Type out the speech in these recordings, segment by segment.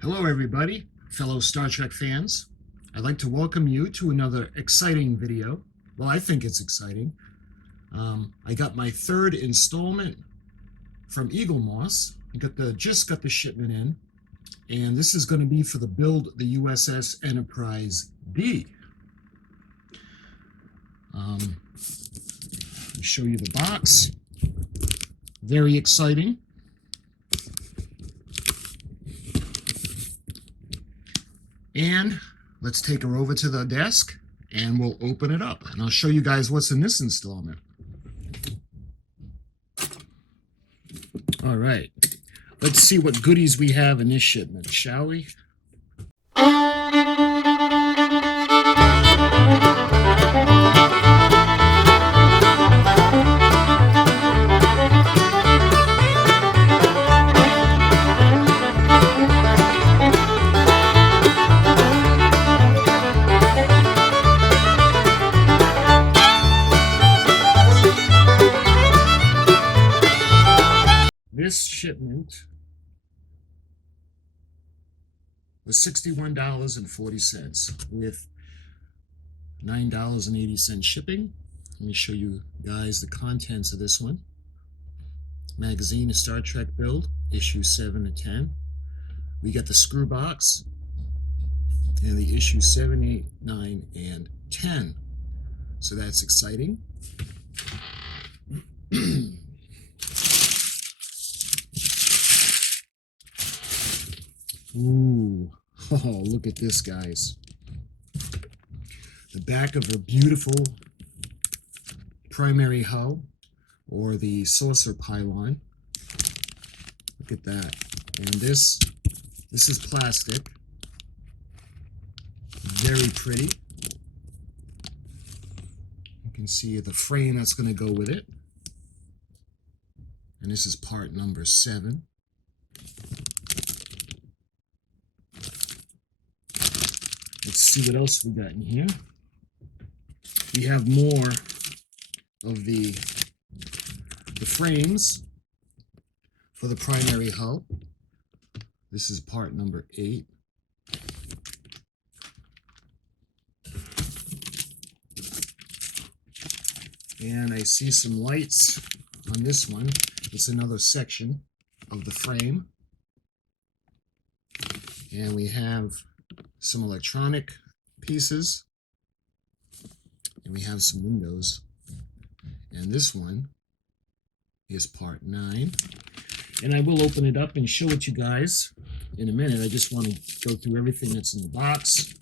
Hello everybody, fellow Star Trek fans. I'd like to welcome you to another exciting video. Well, I think it's exciting. I got my third installment from Eaglemoss. Just got the shipment in, and this is going to be for the Build the U.S.S. Enterprise D. Let me show you the box. Very exciting. And let's take her over to the desk and we'll open it up. And I'll show you guys what's in this installment. All right, let's see what goodies we have in this shipment, shall we? This shipment was $61.40 with $9.80 shipping. Let me show you guys the contents of this one. Magazine of Star Trek Build, issue 7 to 10. We got the screw box and the issue 7, 8, 9, and 10. So that's exciting. Ooh, oh, look at this, guys. The back of a beautiful primary hull, or the saucer pylon. Look at that. And this is plastic. Very pretty. You can see the frame that's going to go with it. And this is part number 7. Let's see what else we got in here. We have more of the frames for the primary hull. This is part number 8. And I see some lights on this one. It's another section of the frame. And we have some electronic pieces, and we have some windows, and this one is part 9, and I will open it up and show it to you guys in a minute. I just want to go through everything that's in the box.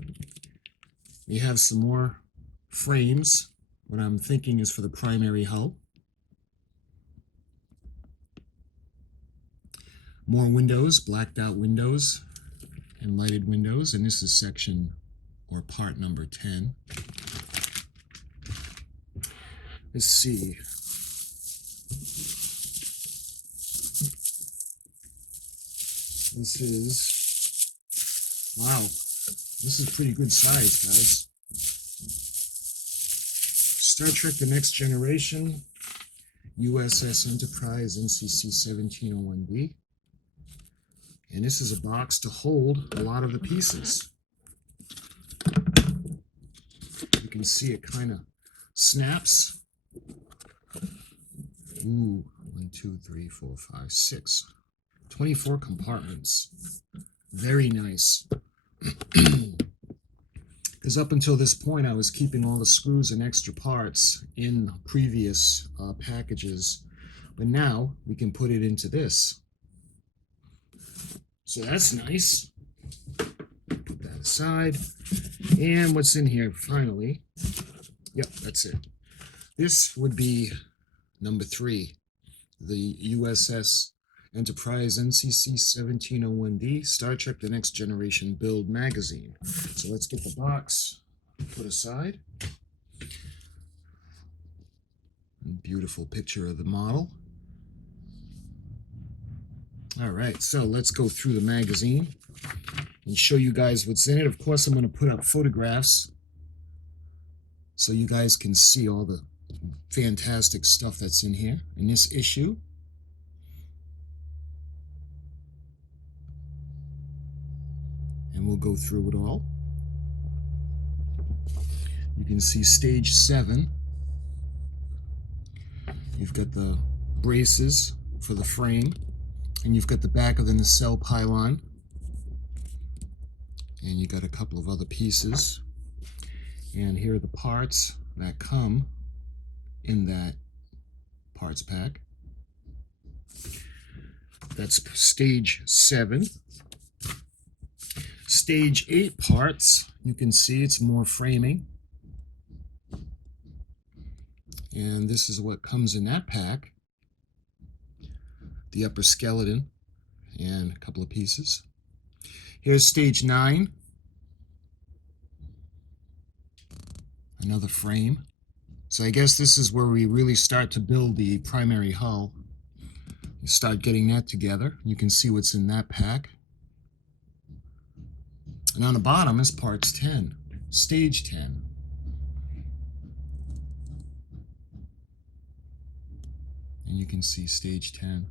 We have some more frames. What I'm thinking is for the primary hull. More windows, blacked out windows and lighted windows, and this is section or part number 10. Let's see. This is, wow, this is pretty good size, guys. Star Trek The Next Generation, USS Enterprise, NCC-1701-D. And this is a box to hold a lot of the pieces. You can see it kind of snaps. Ooh, 1, 2, 3, 4, 5, 6. 24 compartments. Very nice. Because up until this point, I was keeping all the screws and extra parts in previous packages. But now we can put it into this. So that's nice. Put that aside. And what's in here finally? Yep, that's it. This would be number 3, the USS Enterprise NCC-1701-D Star Trek The Next Generation Build magazine. So let's get the box put aside. Beautiful picture of the model. All right, so let's go through the magazine and show you guys what's in it. Of course, I'm going to put up photographs so you guys can see all the fantastic stuff that's in here in this issue. and we'll go through it all. You can see stage 7. You've got the braces for the frame, and you've got the back of the nacelle pylon, and you got a couple of other pieces. And here are the parts that come in that parts pack. That's stage 7. Stage 8 parts, you can see it's more framing. And this is what comes in that pack. The upper skeleton and a couple of pieces. Here's stage 9. Another frame. So I guess this is where we really start to build the primary hull. You start getting that together. You can see what's in that pack. And on the bottom is parts 10, stage 10. And you can see stage 10.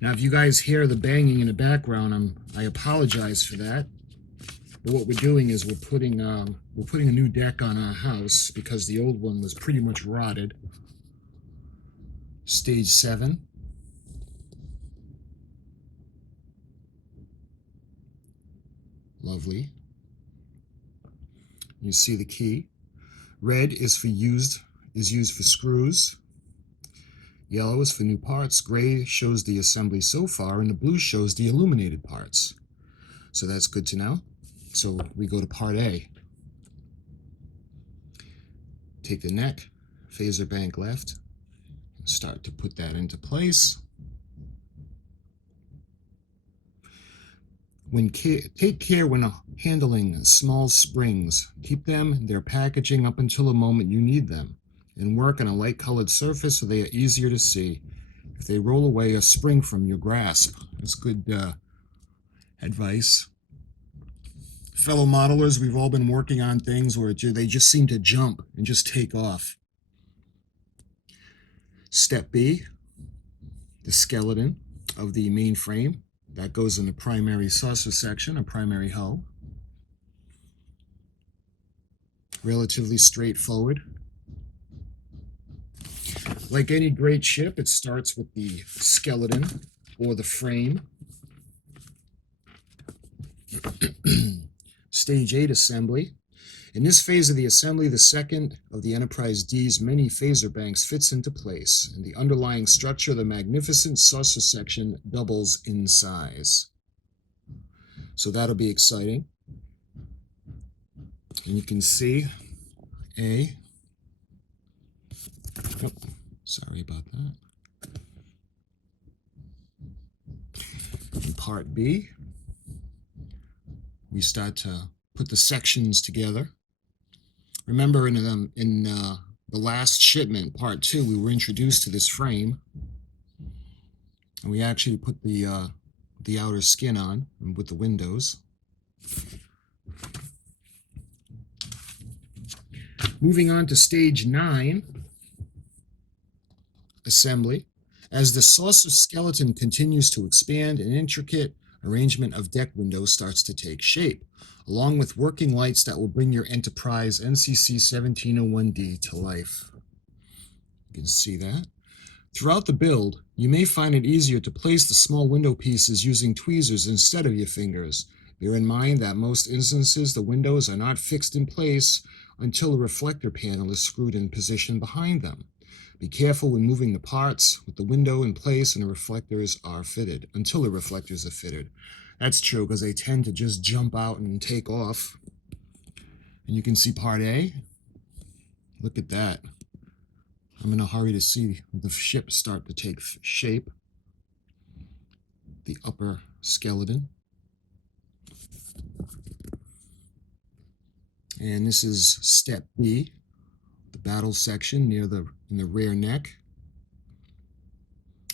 Now, if you guys hear the banging in the background, I apologize for that. But what we're doing is we're putting a new deck on our house because the old one was pretty much rotted. Stage 7. Lovely. You see the key. Red is used for screws. Yellow is for new parts. Gray shows the assembly so far, and the blue shows the illuminated parts. So that's good to know. So we go to part A. Take the neck, phaser bank left, and start to put that into place. Take care when handling small springs. Keep them in their packaging up until the moment you need them, and work on a light colored surface so they are easier to see. If they roll away, a spring from your grasp. That's good advice. Fellow modelers, we've all been working on things where they just seem to jump and just take off. Step B, the skeleton of the main frame. That goes in the primary saucer section, a primary hull. Relatively straightforward. Like any great ship, it starts with the skeleton or the frame. Stage 8 assembly. In this phase of the assembly, the second of the Enterprise D's many phaser banks fits into place, and the underlying structure of the magnificent saucer section doubles in size. So that'll be exciting. And you can see sorry about that. In part B, we start to put the sections together. Remember in the last shipment, part 2, we were introduced to this frame, and we actually put the outer skin on with the windows. Moving on to stage 9, assembly. As the saucer skeleton continues to expand, an intricate arrangement of deck windows starts to take shape, along with working lights that will bring your Enterprise NCC-1701-D to life. You can see that. Throughout the build, you may find it easier to place the small window pieces using tweezers instead of your fingers. Bear in mind that most instances the windows are not fixed in place until the reflector panel is screwed in position behind them. Be careful when moving the parts with the window in place and the reflectors are fitted, until the reflectors are fitted. That's true because they tend to just jump out and take off. And you can see part A. Look at that. I'm in a hurry to see the ship start to take shape. The upper skeleton. And this is step B, the battle section near in the rear neck.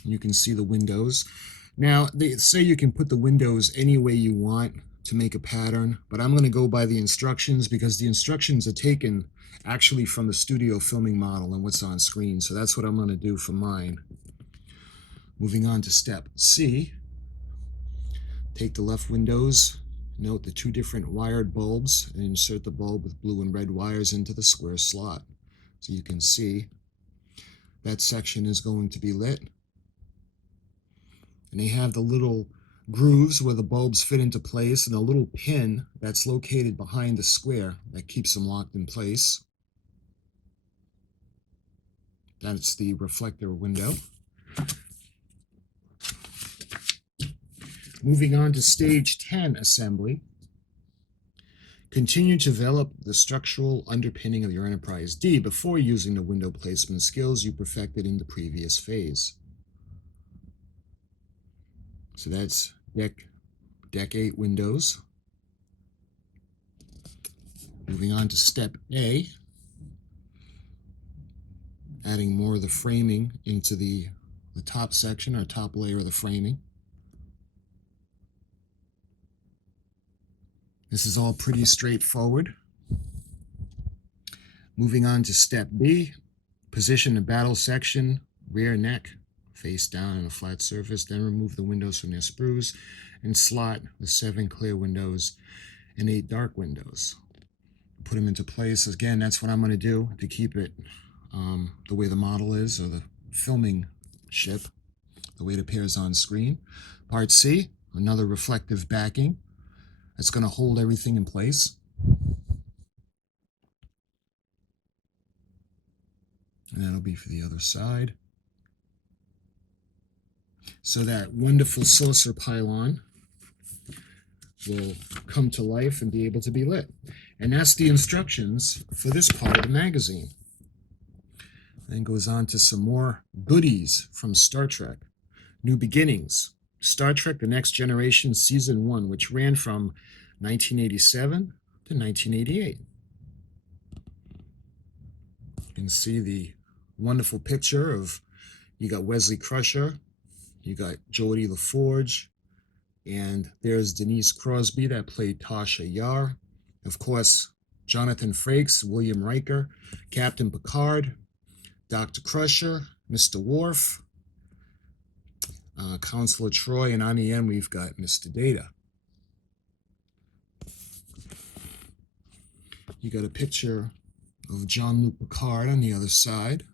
You can see the windows. Now, they say you can put the windows any way you want to make a pattern, but I'm going to go by the instructions because the instructions are taken actually from the studio filming model and what's on screen. So that's what I'm going to do for mine. Moving on to step C. Take the left windows, note the two different wired bulbs, and insert the bulb with blue and red wires into the square slot. So you can see that section is going to be lit. And they have the little grooves where the bulbs fit into place and a little pin that's located behind the square that keeps them locked in place. That's the reflector window. Moving on to stage 10 assembly. Continue to develop the structural underpinning of your Enterprise D before using the window placement skills you perfected in the previous phase. So that's deck 8 windows. Moving on to step A, adding more of the framing into the top section or top layer of the framing. This is all pretty straightforward. Moving on to step B, position the battle section, rear neck, face down on a flat surface, then remove the windows from their sprues and slot the 7 clear windows and 8 dark windows. Put them into place. Again, that's what I'm going to do to keep it the way the model is, or the filming ship, the way it appears on screen. Part C, another reflective backing. That's going to hold everything in place. And that'll be for the other side. So that wonderful saucer pylon will come to life and be able to be lit. And that's the instructions for this part of the magazine. Then goes on to some more goodies from Star Trek. New Beginnings. Star Trek The Next Generation Season 1, which ran from 1987 to 1988. You can see the wonderful picture of, you got Wesley Crusher, you got Geordi LaForge, and there's Denise Crosby that played Tasha Yar. Of course, Jonathan Frakes, William Riker, Captain Picard, Dr. Crusher, Mr. Worf, Counselor Troy, and on the end we've got Mr. Data. You got a picture of Jean-Luc Picard on the other side.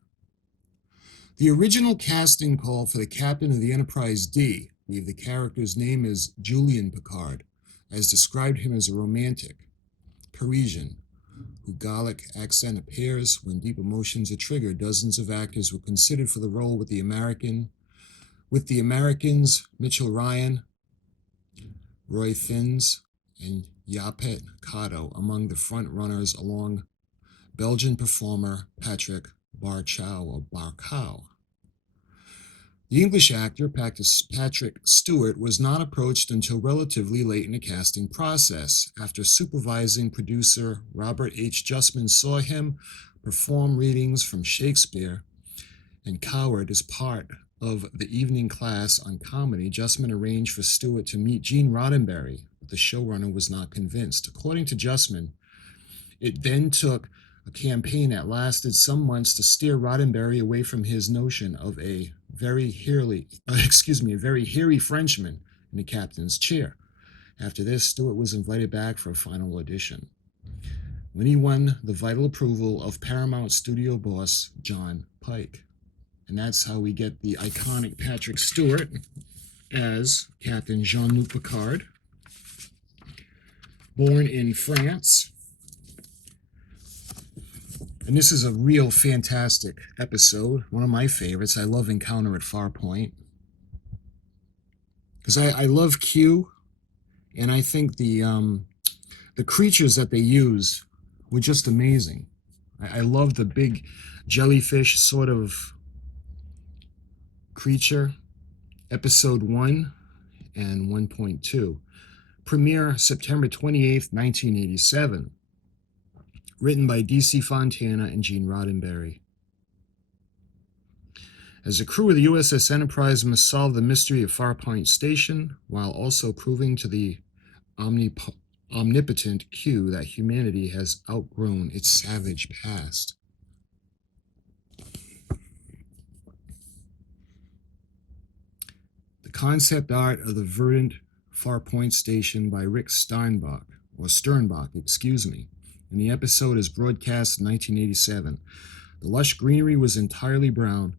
The original casting call for the captain of the Enterprise D, I believe the character's name is Julian Picard, as described him as a romantic, Parisian, whose Gallic accent appears when deep emotions are triggered. Dozens of actors were considered for the role with the Americans Mitchell Ryan, Roy Finns, and Yaphet Kotto among the front runners, along Belgian performer Patrick Barcow. The English actor, Patrick Stewart, was not approached until relatively late in the casting process. After supervising producer Robert H. Justman saw him perform readings from Shakespeare and Coward as part of the evening class on comedy, Justman arranged for Stewart to meet Gene Roddenberry, but the showrunner was not convinced. According to Justman, it then took a campaign that lasted some months to steer Roddenberry away from his notion of a very hairy Frenchman in the captain's chair. After this, Stewart was invited back for a final audition, when he won the vital approval of Paramount studio boss John Pike. And that's how we get the iconic Patrick Stewart as Captain Jean-Luc Picard, born in France. And this is a real fantastic episode, one of my favorites. I love Encounter at Farpoint, because I love Q, and I think the creatures that they use were just amazing. I love the big jellyfish sort of creature. Episode 1 and 1.2. Premiere September 28th, 1987. Written by D.C. Fontana and Gene Roddenberry. As the crew of the USS Enterprise must solve the mystery of Farpoint Station, while also proving to the omnipotent Q that humanity has outgrown its savage past. The concept art of the verdant Farpoint Station by Rick Sternbach, excuse me. And the episode is broadcast in 1987. The lush greenery was entirely brown.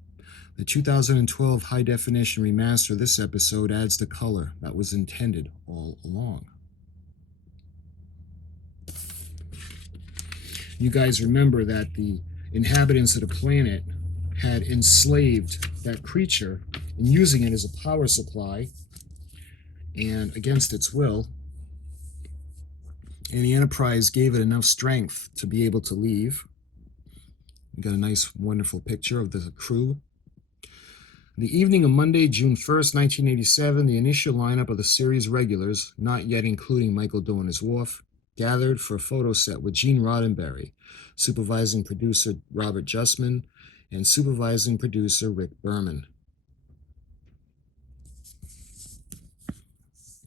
The 2012 high-definition remaster of this episode adds the color that was intended all along. You guys remember that the inhabitants of the planet had enslaved that creature and using it as a power supply, and against its will, and the Enterprise gave it enough strength to be able to leave. We got a nice, wonderful picture of the crew. The evening of Monday, June 1st, 1987, the initial lineup of the series regulars, not yet including Michael Dorn as Worf, gathered for a photo set with Gene Roddenberry, supervising producer Robert Justman, and supervising producer Rick Berman.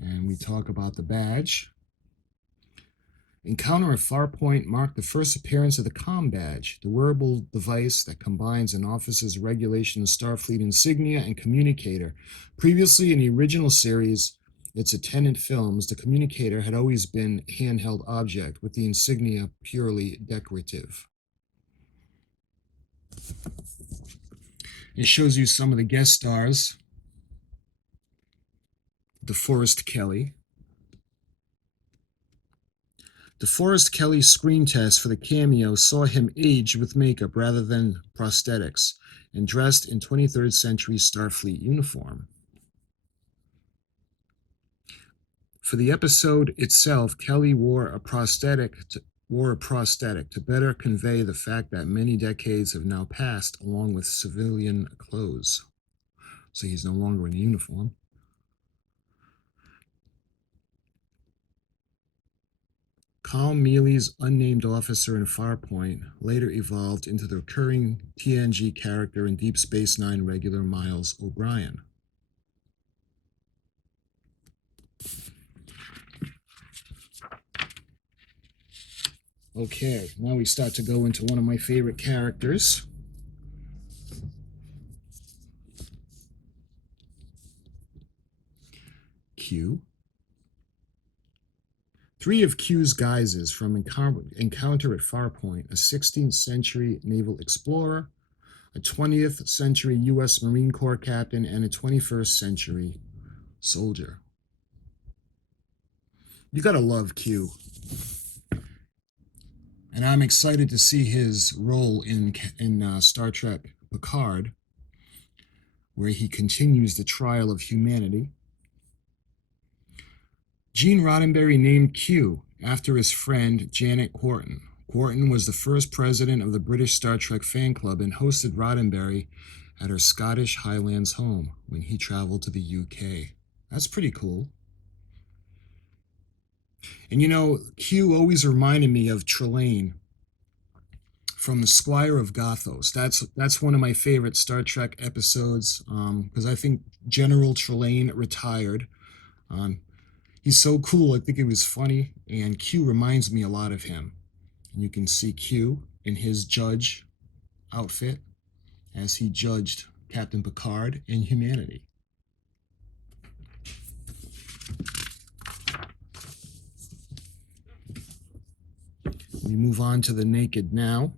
And we talk about the badge. Encounter at Farpoint marked the first appearance of the COM badge, the wearable device that combines an officer's regulation Starfleet insignia and communicator. Previously in the original series, its attendant films, the communicator had always been a handheld object, with the insignia purely decorative. It shows you some of the guest stars. DeForest Kelley. DeForest Kelley's screen test for the cameo saw him aged with makeup rather than prosthetics and dressed in 23rd century Starfleet uniform. For the episode itself, Kelley wore a prosthetic to better convey the fact that many decades have now passed along with civilian clothes. So he's no longer in uniform. Colm Mealy's unnamed officer in Farpoint later evolved into the recurring TNG character in Deep Space Nine regular Miles O'Brien. Okay, now we start to go into one of my favorite characters. Q. Three of Q's guises from Encounter at Farpoint, a 16th century naval explorer, a 20th century U.S. Marine Corps captain, and a 21st century soldier. You gotta love Q. And I'm excited to see his role in Star Trek Picard, where he continues the trial of humanity. Gene Roddenberry named Q after his friend Janet Quarton. Quarton was the first president of the British Star Trek fan club and hosted Roddenberry at her Scottish Highlands home when he traveled to the UK. That's pretty cool. And you know, Q always reminded me of Trelane from The Squire of Gothos. That's one of my favorite Star Trek episodes, because I think General Trelane retired. He's so cool. I think it was funny, and Q reminds me a lot of him. And you can see Q in his judge outfit as he judged Captain Picard and humanity. We move on to The Naked Now.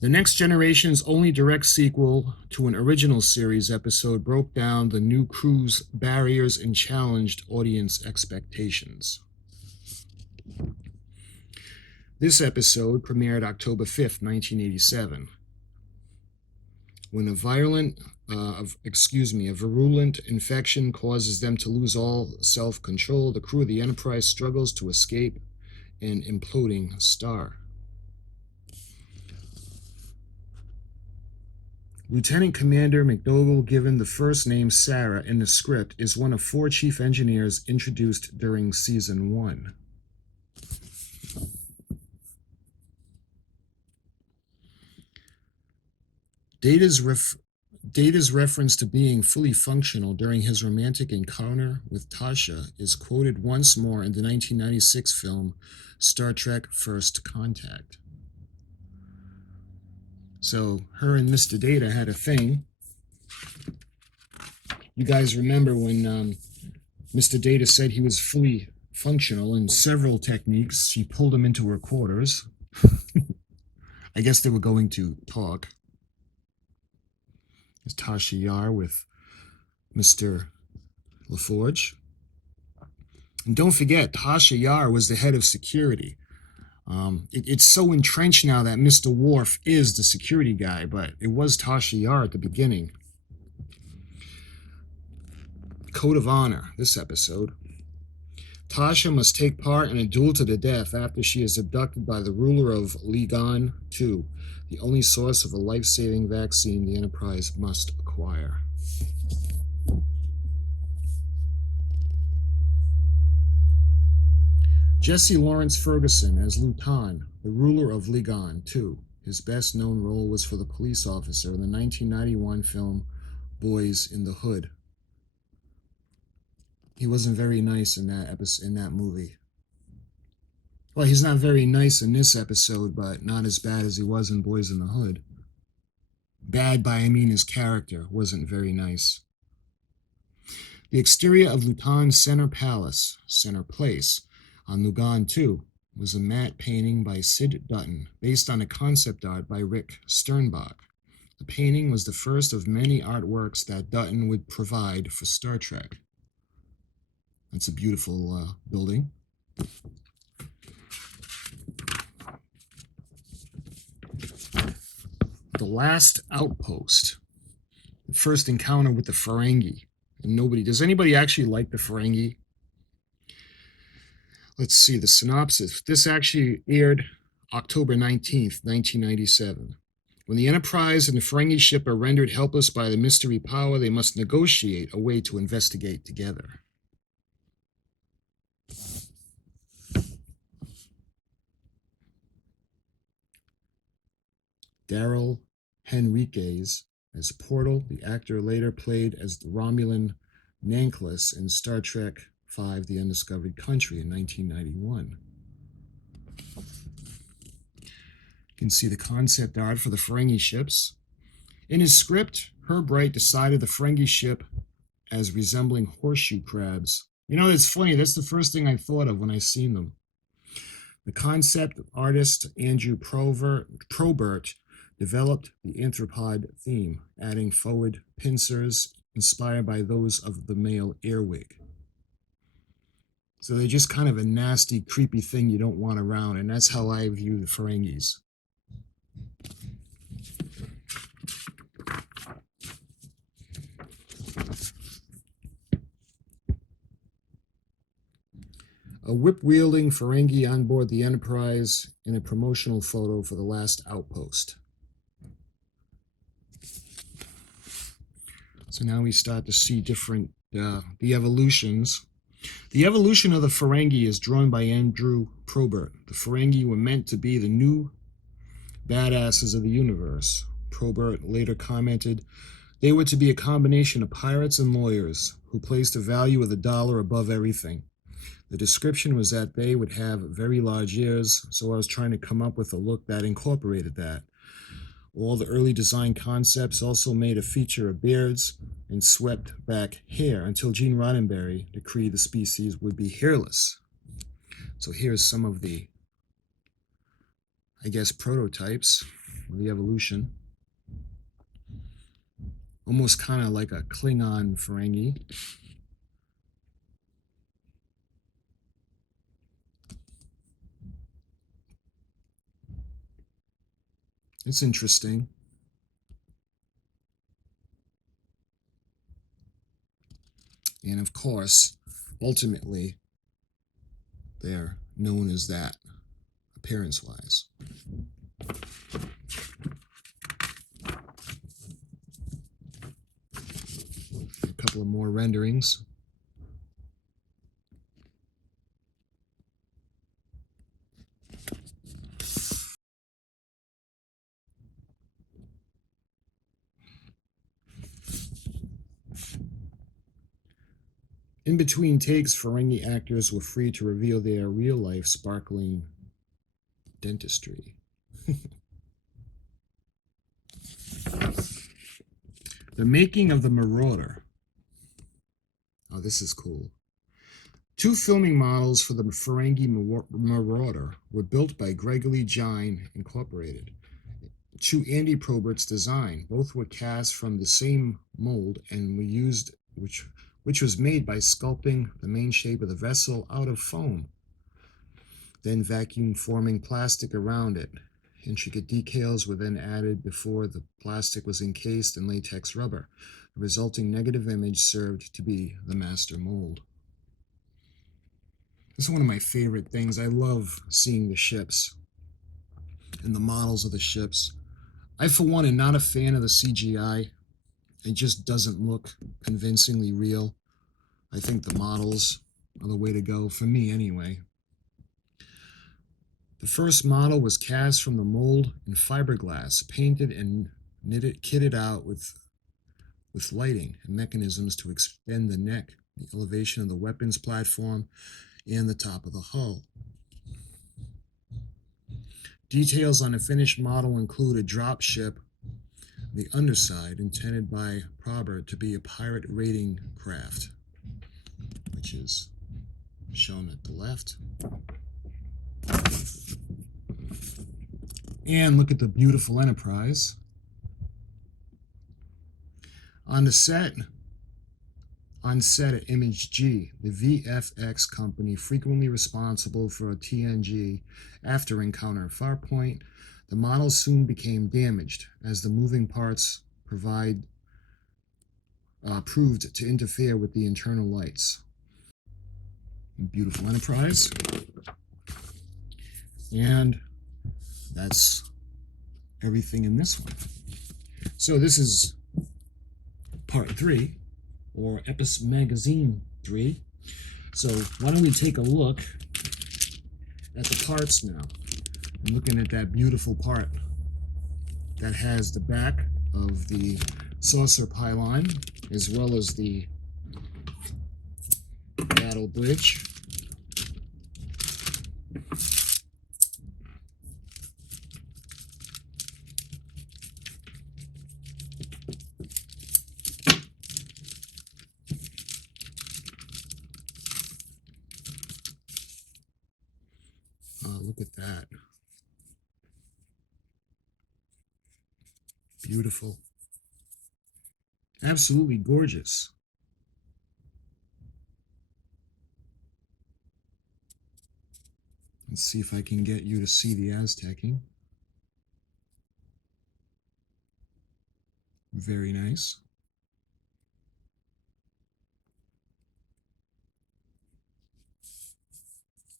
The Next Generation's only direct sequel to an original series episode broke down the new crew's barriers and challenged audience expectations. This episode premiered October 5th, 1987. When a virulent infection causes them to lose all self-control, the crew of the Enterprise struggles to escape an imploding star. Lieutenant Commander McDougal, given the first name Sarah in the script, is one of 4 chief engineers introduced during Season 1. Data's reference to being fully functional during his romantic encounter with Tasha is quoted once more in the 1996 film Star Trek First Contact. So her and Mr. Data had a thing. You guys remember when Mr. Data said he was fully functional in several techniques. She pulled him into her quarters. I guess they were going to talk. There's Tasha Yar with Mr. LaForge. And don't forget, Tasha Yar was the head of security. It's so entrenched now that Mr. Worf is the security guy, but it was Tasha Yar at the beginning. Code of Honor, this episode. Tasha must take part in a duel to the death after she is abducted by the ruler of Ligan 2, the only source of a life-saving vaccine the Enterprise must acquire. Jesse Lawrence Ferguson as Lutan, the ruler of Ligan 2. His best-known role was for the police officer in the 1991 film Boys in the Hood. He wasn't very nice in that movie. Well, he's not very nice in this episode, but not as bad as he was in Boys in the Hood. Bad by I mean his character wasn't very nice. The exterior of Lutan's Center Palace, Center Place, on Lugan 2, was a matte painting by Sid Dutton, based on a concept art by Rick Sternbach. The painting was the first of many artworks that Dutton would provide for Star Trek. That's a beautiful building. The Last Outpost. The first encounter with the Ferengi. And does anybody actually like the Ferengi? Let's see the synopsis. This actually aired October 19th, 1997. When the Enterprise and the Ferengi ship are rendered helpless by the mystery power, they must negotiate a way to investigate together. Daryl Henriquez as Portal. The actor later played as the Romulan Nanklis in Star Trek V, The Undiscovered Country in 1991. You can see the concept art for the Ferengi ships. In his script, Herb Wright decided the Ferengi ship as resembling horseshoe crabs. You know, it's funny, that's the first thing I thought of when I seen them. The concept artist Andrew Probert developed the anthropod theme, adding forward pincers inspired by those of the male earwig. So they're just kind of a nasty, creepy thing you don't want around, and that's how I view the Ferengis. A whip-wielding Ferengi on board the Enterprise in a promotional photo for The Last Outpost. So now we start to see different, the evolutions. The evolution of the Ferengi is drawn by Andrew Probert. The Ferengi were meant to be the new badasses of the universe. Probert later commented, they were to be a combination of pirates and lawyers who placed the value of the dollar above everything. The description was that they would have very large ears, so I was trying to come up with a look that incorporated that. All the early design concepts also made a feature of beards and swept back hair until Gene Roddenberry decreed the species would be hairless. So here's some of the, I guess, prototypes of the evolution. Almost kind of like a Klingon Ferengi. It's interesting. And of course, ultimately, they're known as that, appearance-wise. A couple of more renderings. In between takes, Ferengi actors were free to reveal their real-life sparkling dentistry. The making of the Marauder. Oh, this is cool. Two filming models for the Ferengi Marauder were built by Gregory Gine Incorporated. Two Andy Probert's design. Both were cast from the same mold and were used, which was made by sculpting the main shape of the vessel out of foam, then vacuum forming plastic around it. Intricate decals were then added before the plastic was encased in latex rubber. The resulting negative image served to be the master mold. This is one of my favorite things. I love seeing the ships and the models of the ships. I, for one, am not a fan of the CGI. It just doesn't look convincingly real. I think the models are the way to go, for me anyway. The first model was cast from the mold in fiberglass, painted and kitted out with lighting and mechanisms to extend the neck, the elevation of the weapons platform, and the top of the hull. Details on the finished model include a drop ship, the underside, intended by Probert to be a pirate raiding craft, which is shown at the left. And look at the beautiful Enterprise. On set at Image G, the VFX company frequently responsible for a TNG after encounter Farpoint, the model soon became damaged as the moving parts proved to interfere with the internal lights. Beautiful Enterprise. And that's everything in this one. So this is part 3, or Epis Magazine 3. So why don't we take a look at the parts now. I'm looking at that beautiful part that has the back of the saucer pylon, as well as the battle bridge. Look at that. Beautiful. Absolutely gorgeous. Let's see if I can get you to see the Aztecing. Very nice.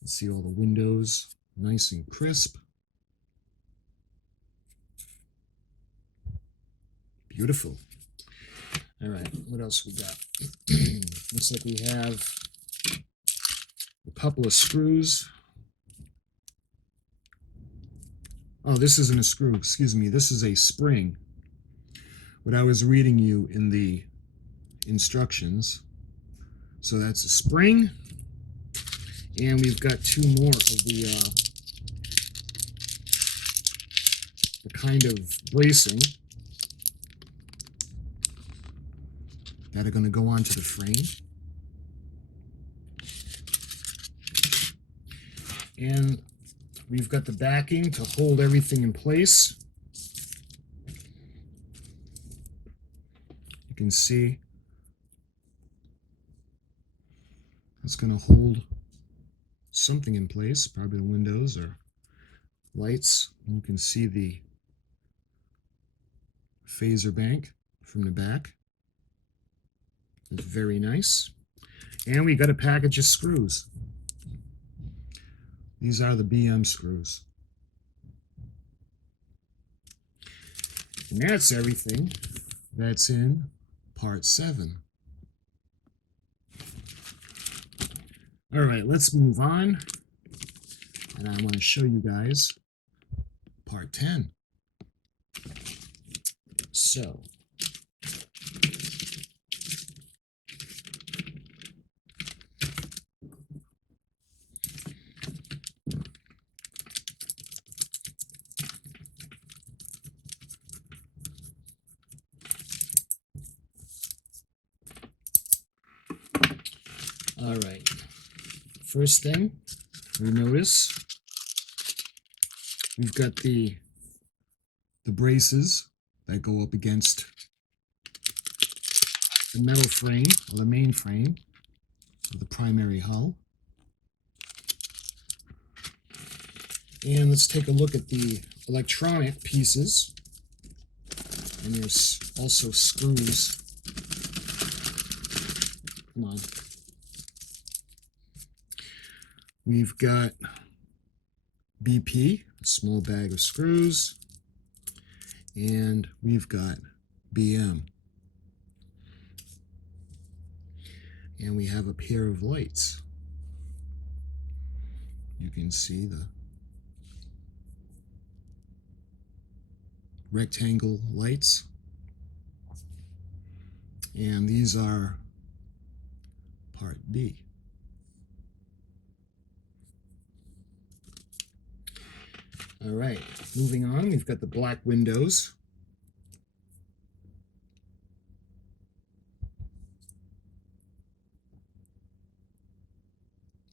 Let's see all the windows, nice and crisp. Beautiful. All right, what else we got? Looks like we have a couple of screws. Oh, this isn't a screw, excuse me. This is a spring. What I was reading you in the instructions. So that's a spring. And we've got 2 more of the kind of bracing that are going to go onto the frame. And we've got the backing to hold everything in place. You can see it's going to hold something in place, probably the windows or lights. You can see the phaser bank from the back. It's very nice. And we got a package of screws. These are the BM screws. And that's everything that's in part 7. All right, let's move on. And I want to show you guys part 10. So, all right. First thing we notice, we've got the braces that go up against the metal frame, or the main frame of the primary hull. And let's take a look at the electronic pieces. And there's also screws. Come on. We've got BP, a small bag of screws, and we've got BM. And we have a pair of lights. You can see the rectangle lights. And these are part B. All right, moving on, we've got the black windows.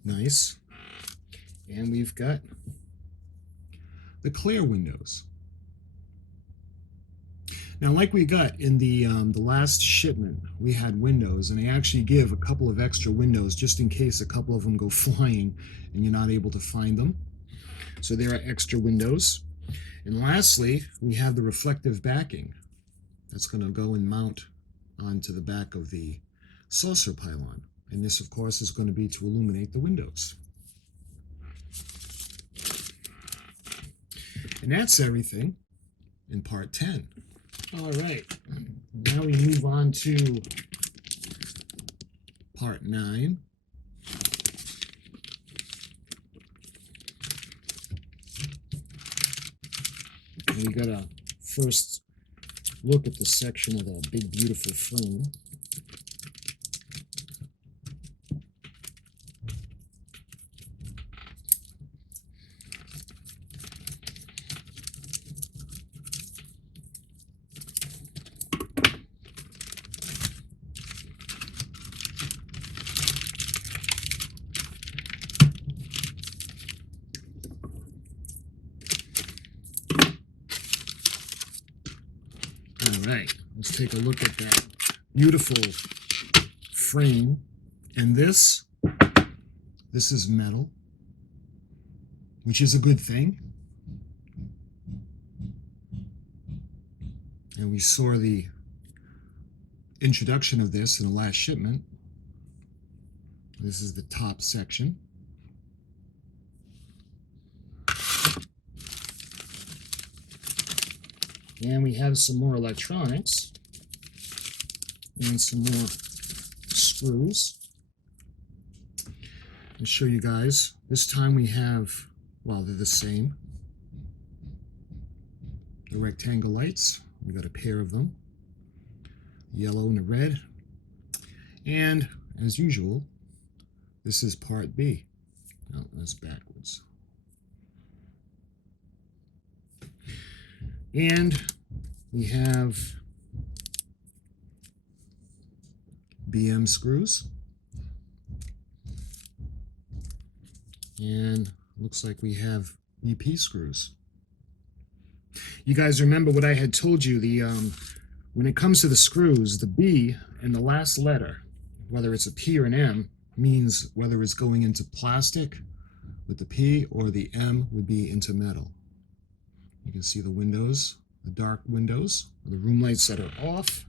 Nice. And we've got the clear windows. Now, like we got in the last shipment, we had windows, and they actually give a couple of extra windows just in case a couple of them go flying and you're not able to find them. So there are extra windows. And lastly, we have the reflective backing that's going to go and mount onto the back of the saucer pylon. And this, of course, is going to be to illuminate the windows. And that's everything in part 10. All right, now we move on to part 9. And we got to first look at the section of the big, beautiful frame. All right, let's take a look at that beautiful frame. And this is metal, which is a good thing. And we saw the introduction of this in the last shipment. This is the top section. And we have some more electronics and some more screws. I'll show you guys. This time we have, well, they're the same. The rectangle lights, we got a pair of them, yellow and a red. And as usual, this is part B. No, that's backwards. And we have BM screws. And looks like we have BP screws. You guys remember what I had told you, when it comes to the screws, the B and the last letter, whether it's a P or an M, means whether it's going into plastic with the P, or the M would be into metal. You can see the windows, the dark windows, the room lights that are off.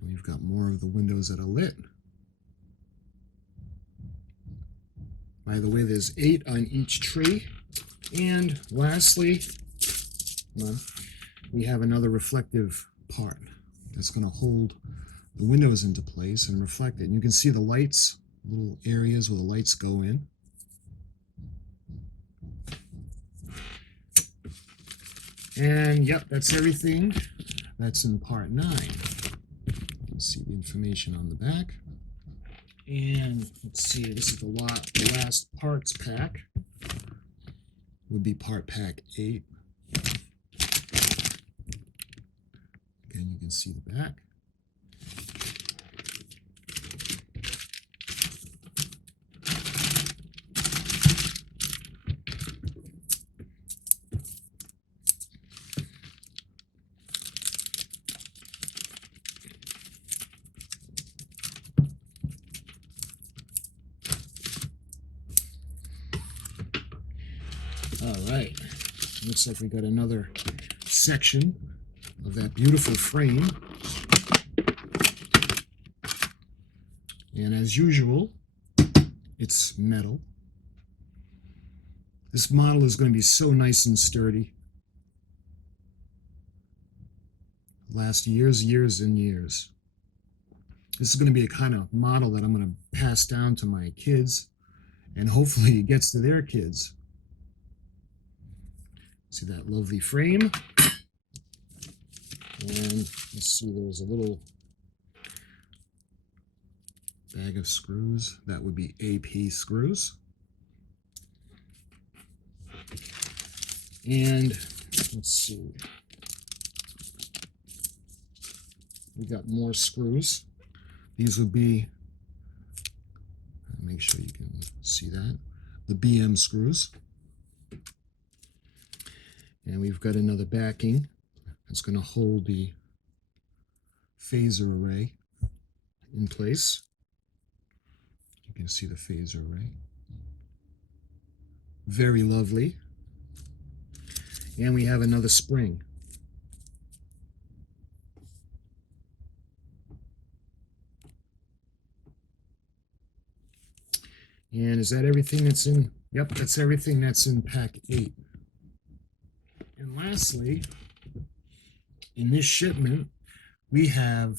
And we've got more of the windows that are lit. By the way, there's 8 on each tree. And lastly, we have another reflective part that's going to hold the windows into place and reflect it. And you can see the lights, little areas where the lights go in. And yep, that's everything. That's in part 9. You can see the information on the back. And let's see, this is the last parts pack. Would be part pack 8. Again, you can see the back. All right, looks like we got another section of that beautiful frame. And as usual, it's metal. This model is going to be so nice and sturdy. Last years and years. This is going to be a kind of model that I'm going to pass down to my kids, and hopefully it gets to their kids. See that lovely frame? And let's see, there's a little bag of screws. That would be AP screws. And let's see, we got more screws. These would be, make sure you can see that, the BM screws. And we've got another backing that's going to hold the phaser array in place. You can see the phaser array. Very lovely. And we have another spring. And is that everything that's in? Yep, that's everything that's in pack 8. And lastly, in this shipment, we have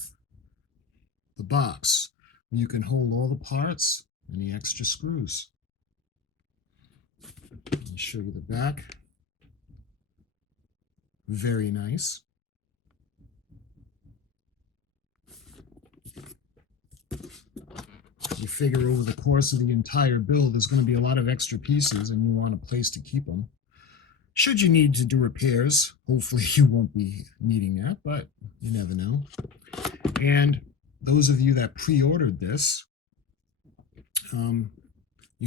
the box where you can hold all the parts and the extra screws. Let me show you the back. Very nice. You figure over the course of the entire build, there's going to be a lot of extra pieces and you want a place to keep them. Should you need to do repairs, hopefully you won't be needing that, but you never know. And those of you that pre-ordered this, you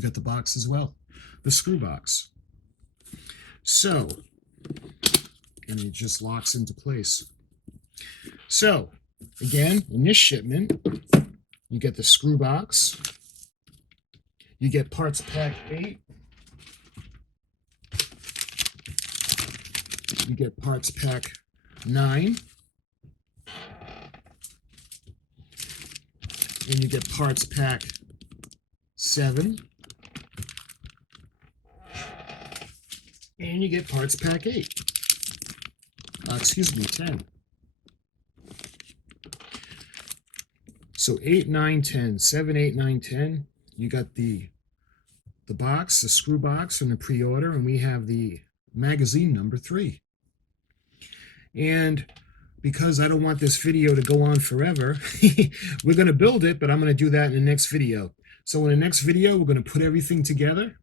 got the box as well, the screw box. So, and it just locks into place. So, again, in this shipment, you get the screw box, you get parts pack 8, you get parts pack 9, and you get parts pack 7, and you get parts pack 8. Excuse me, 10. So 8, 9, 10, 7, 8, 9, 10. You got the box, the screw box, and the pre-order, and we have the magazine number 3. And because I don't want this video to go on forever, we're going to build it, but I'm going to do that in the next video. So in the next video, we're going to put everything together,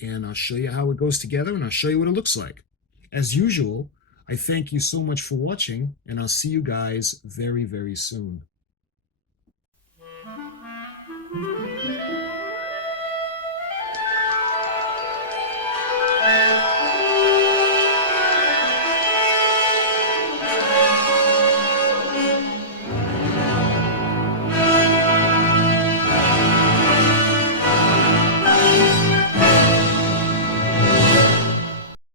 and I'll show you how it goes together, and I'll show you what it looks like. As usual, I thank you so much for watching, and I'll see you guys very, very soon.